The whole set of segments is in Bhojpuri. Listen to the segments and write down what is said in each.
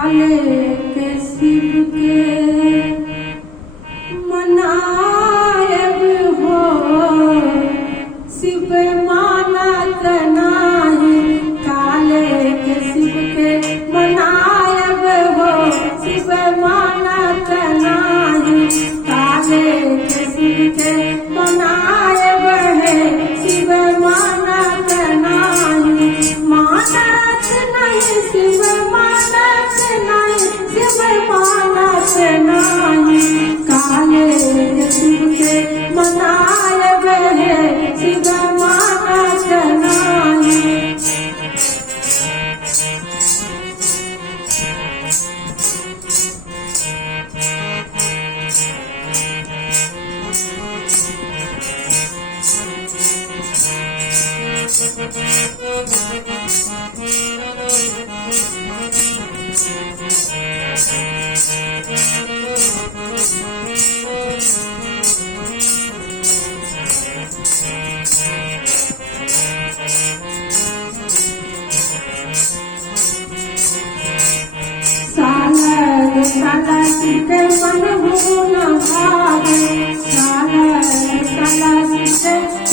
काले के शिव के मनायब हो, शिव मानत नाही। काले के शिव के मनायब हो, शिव मानत नाही। काले के शिव के मनायब है, शिव मानत नाही। मानत नहीं शिव मानत नहीं, शिव मानत नहीं। काले के शिव के मनायब है, शिव मानत नहीं। साला सिद्ध मन हो न भागे, साला सिद्ध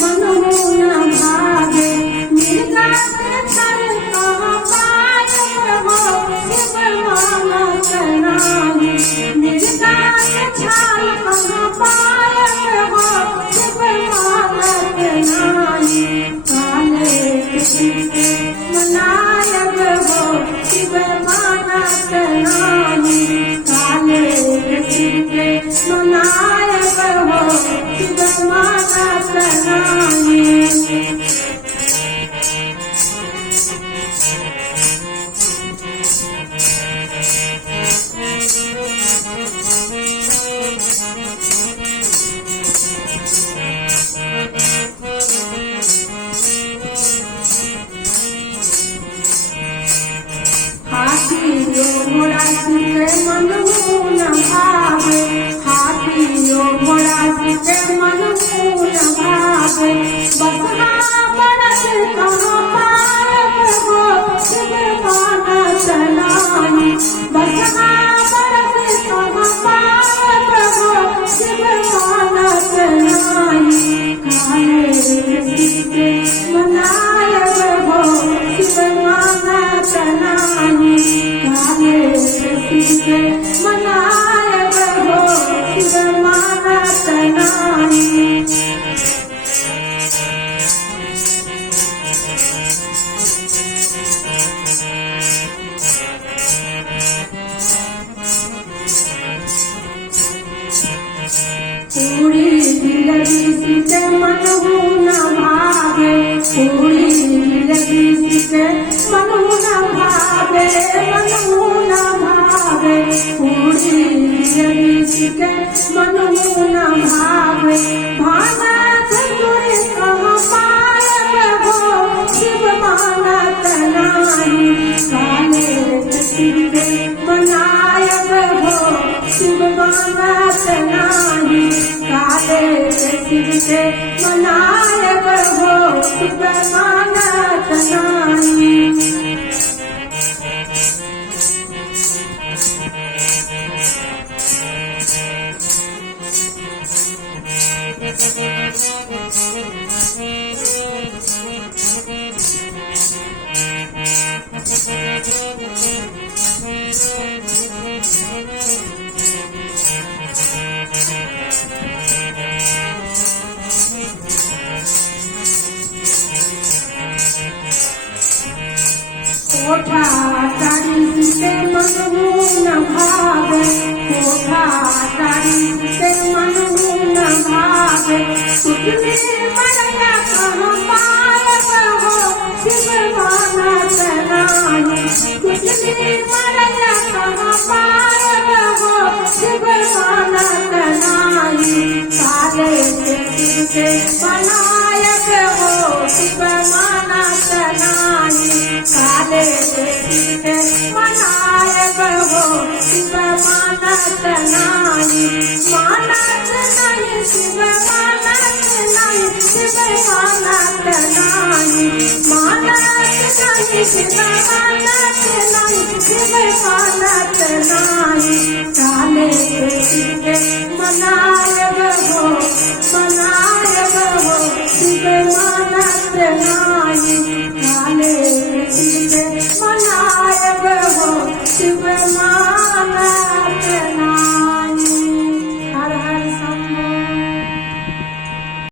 मन हो न भागे। मिर्गा के छल कहाँ पायब हो, शिव मानत नाही। मिर्गा के छल कहाँ पायब हो, शिव मानत नाही। काले के शिव के मनायब हो, शिव मानत नाही। काले के शिव के मनायब हो, शिव मानत नाही। हाथियो घोड़ा सीते मन हो न भावे, हाथियो घोड़ा सीते मन हो न भावे। बसहा बरस कहाँ पायब हो, शिव मानत नाही। बसहा बरस कहाँ पायब हो, शिव मानत नाही। काले के शिव के मनायब हो, शिव मानत नाही। काले के शिव के मनायब हो, शिव मानत नाही। पूरी जिंदगी सीते मन हो न भागे, पूरी जिंदगी सीते मन हो न भागे, मन हो न भागे। पूरी जिंदगी सीते मन हो न भागे। भागत तुरे कहाँ पायब हो, शिव मानत नाही। काले के शिव के मनायब हो, शिव मानत नाही। काले के शिव के मनायब हो, शिव मानत नाही। कोठा तारी से मन हो न भागे, कोठा तारी से मन हो न भागे। कुटले मरया कहाँ पायब हो, शिव मानत नाही। कुटले मरया कहाँ पायब हो, शिव मानत नाही। काले के शिव के मनायब हो, शिव मानत नाही। काले के शिव के मनायब हो, शिव मानत नाही। मानत नहीं शिव मानत नहीं, शिव मानत नाही। मानत नहीं शिव मानत नहीं, शिव मानत नाही चाले तिथे मनायग हो मनायग हो तिथे मानत नाही चाले तिथे मनायग हो तिथे मानत